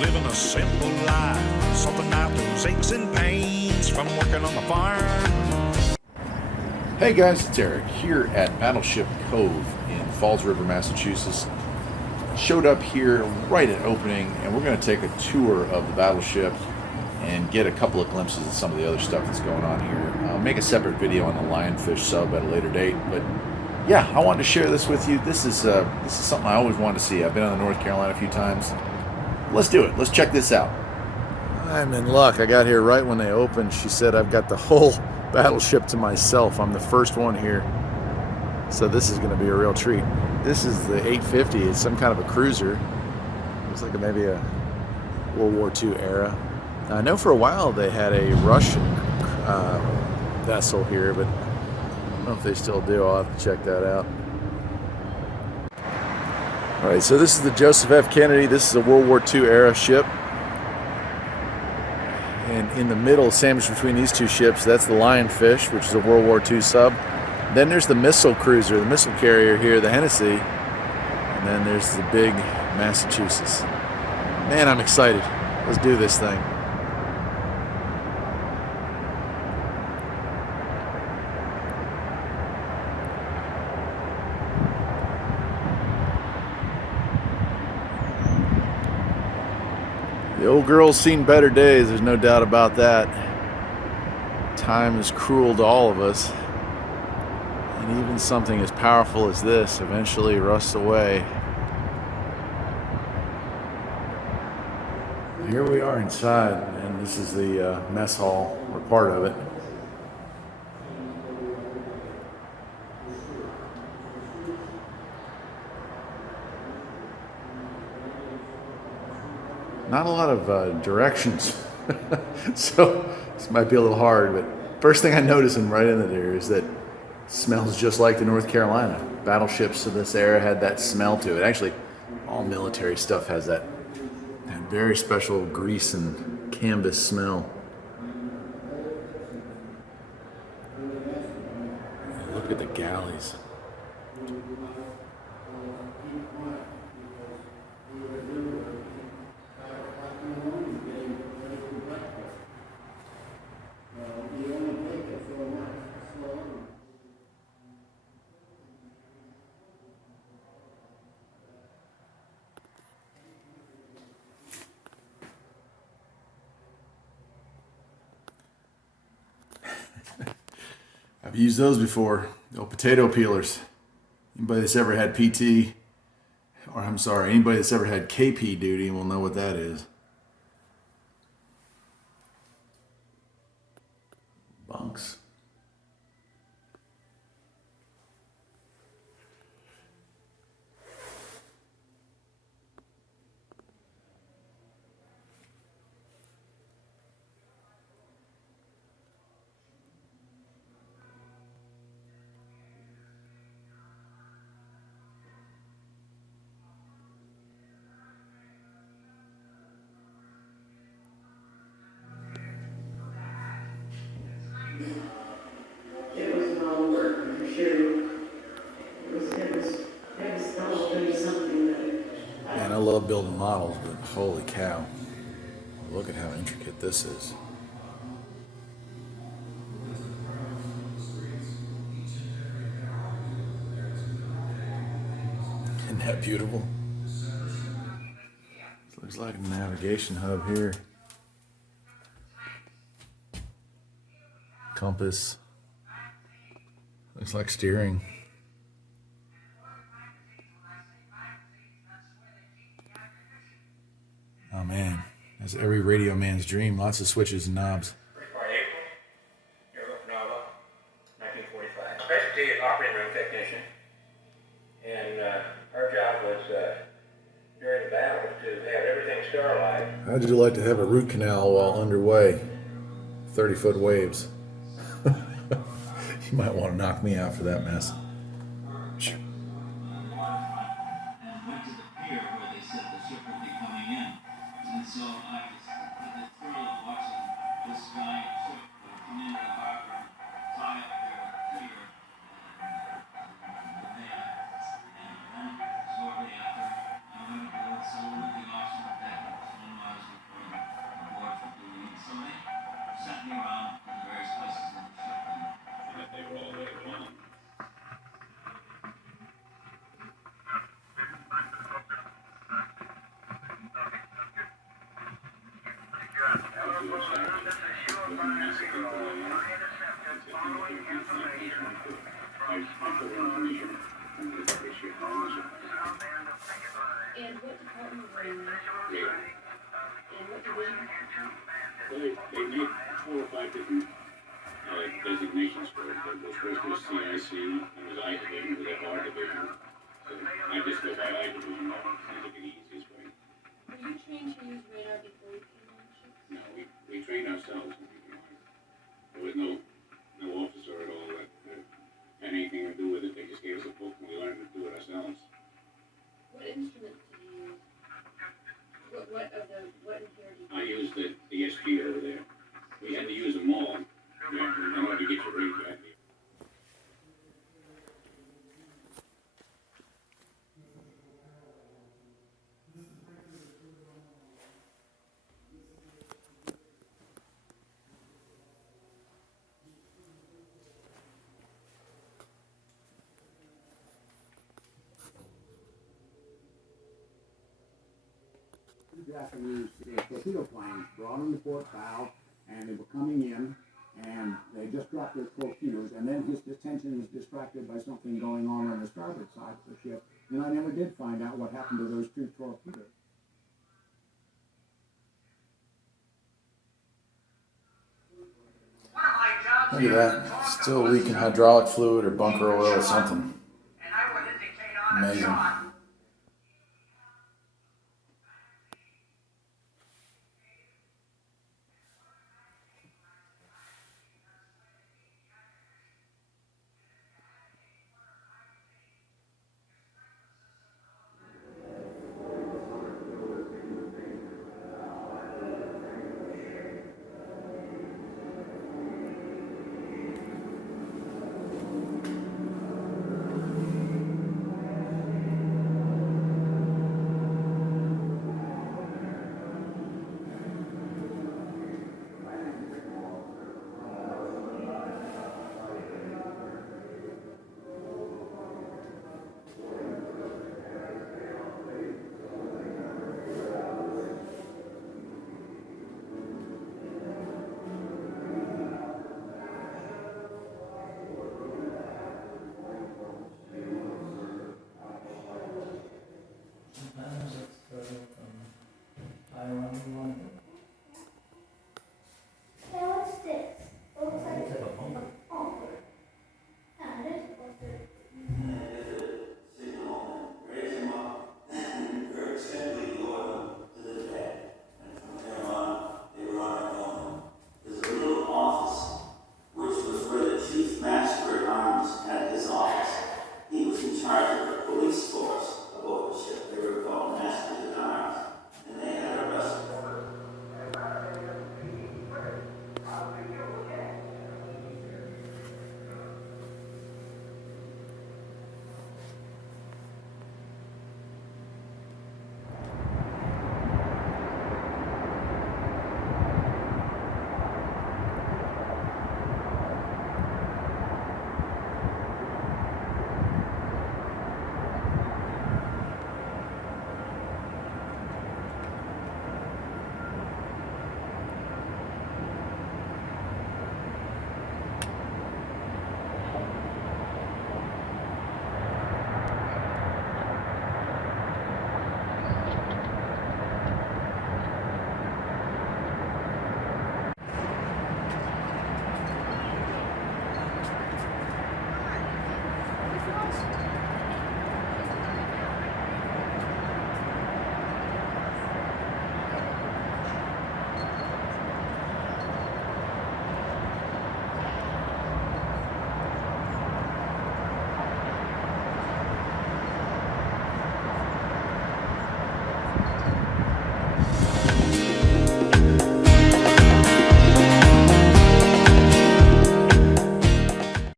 living a simple life, sorting out those aches and pains from working on the farm. Hey guys, it's Eric here at Battleship Cove in Falls River, Massachusetts. Showed up here right at opening, and we're going to take a tour of the battleship and get a couple of glimpses of some of the other stuff that's going on here. I'll make a separate video on the lionfish sub at a later date, but yeah, I wanted to share this with you. This is something I always wanted to see. I've been on the North Carolina a few times. Let's do it. Let's check this out. I'm in luck. I got here right when they opened. She said I've got the whole battleship to myself. I'm the first one here, so this is going to be a real treat. This is the 850. It's some kind of a cruiser. Looks like maybe a World War II era. Now, I know for a while they had a Russian vessel here, but I don't know if they still do. I'll have to check that out. All right, so this is the Joseph F. Kennedy. This is a World War II era ship. And in the middle, sandwiched between these two ships, that's the Lionfish, which is a World War II sub. Then there's the missile cruiser, the missile carrier here, the Hennessy. And then there's the big Massachusetts. Man, I'm excited. Let's do this thing. The old girl's seen better days, there's no doubt about that. Time is cruel to all of us. And even something as powerful as this eventually rusts away. Here we are inside, and this is the mess hall, or part of it. Not a lot of directions, so this might be a little hard, but first thing I notice right in there is that it smells just like the North Carolina. Battleships of this era had that smell to it. Actually, all military stuff has that very special grease and canvas smell. Look at the galleys. I've used those before, the old potato peelers. Anybody that's ever had PT, or I'm sorry, anybody that's ever had KP duty will know what that is. Bunks. Man, I love building models, but holy cow, look at how intricate this is. Isn't that beautiful? Looks like a navigation hub here. Compass. Looks like steering. Oh man, that's every radio man's dream. Lots of switches and knobs. April, 1945. Specialty operating room technician, and our job was during the battle to have everything sterilized. How'd you like to have a root canal while underway? 30-foot waves. You might want to knock me out for that mess. And what department were you in? And what division? Well, they made 4 or 5 different designations for it. There was supposed to be CIC, there was I division, there was R division. So I just go by I division. Seems like the easiest way. Were you trained to use radar before you came on ships? No, we trained ourselves when we came on. There was no officer at all that had anything to do with it. They just gave us a book and we learned to do it ourselves. What instruments did you use? What in here did you I used the SP over there. We had to use them all. In order to get your rate back. Japanese torpedo planes brought them to Fort Bow, and they were coming in, and they just dropped their torpedoes, and then his attention was distracted by something going on the starboard side of the ship, and I never did find out what happened to those 2 torpedoes. Look at that. Still leaking hydraulic fluid or bunker oil or something. Amazing. Sometimes it's from Taiwan,